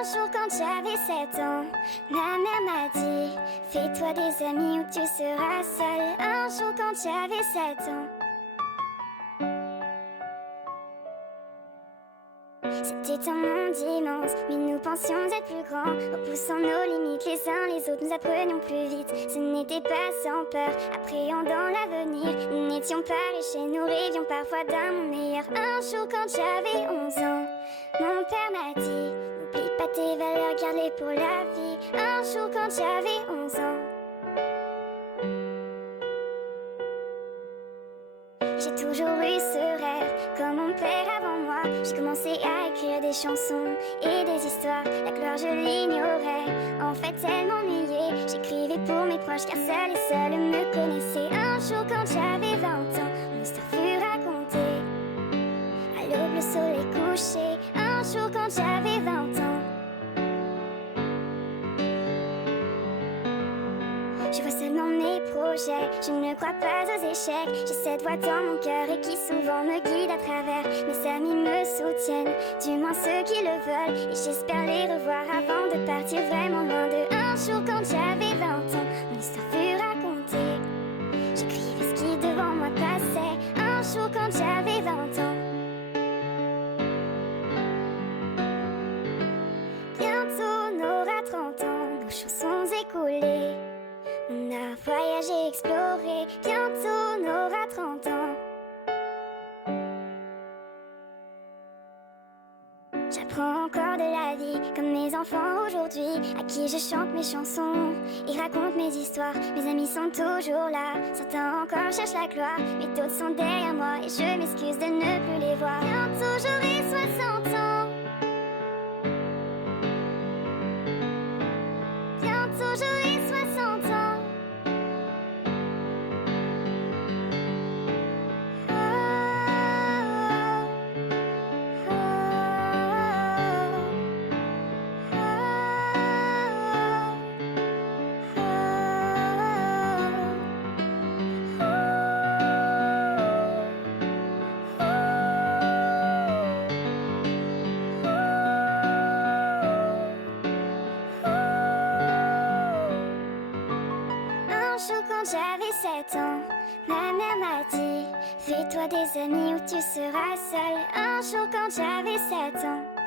Un jour quand j'avais 7 ans, ma mère m'a dit: fais-toi des amis ou tu seras seule. Un jour quand j'avais 7 ans. C'était un monde immense, mais nous pensions être plus grands. Repoussant nos limites les uns les autres, nous apprenions plus vite. Ce n'était pas sans peur, appréhendant l'avenir. Nous n'étions pas riches et nous rêvions parfois d'un monde meilleur. Un jour quand j'avais 11 ans, mon père m'a dit: n'oublie pas tes valeurs, garde-les pour la vie. Un jour quand j'avais 11 ans. J'ai toujours eu ce rêve, comme mon père avant moi. J'ai commencé à écrire des chansons et des histoires. La gloire je l'ignorais, en fait elle m'ennuyait. J'écrivais pour mes proches car seuls et seuls me connaissaient. Un jour quand j'avais 20 ans, mon histoire fut racontée. À l'aube le soleil couché. Un jour quand j'avais 20 ans. Je vois seulement mes projets, je ne crois pas aux échecs. J'ai cette voix dans mon cœur et qui souvent me guide à travers. Mes amis me soutiennent, du moins ceux qui le veulent. Et j'espère les revoir avant de partir vraiment loin d'eux. Un jour quand j'avais 20 ans, mon histoire fut racontée. J'écrivais ce qui devant moi passait. Un jour quand j'avais 20 ans. Bientôt on aura 30 ans, nos chansons écoulées. On a voyagé, exploré, bientôt on aura 30 ans. J'apprends encore de la vie, comme mes enfants aujourd'hui, à qui je chante mes chansons et raconte mes histoires. Mes amis sont toujours là, certains encore cherchent la gloire, mais d'autres sont derrière moi et je m'excuse de ne plus les voir. Bientôt j'aurai 60 ans. Bientôt j'aurai 60 ans. Quand j'avais 7 ans, ma mère m'a dit: fais-toi des amis ou tu seras seule. Un jour quand j'avais 7 ans.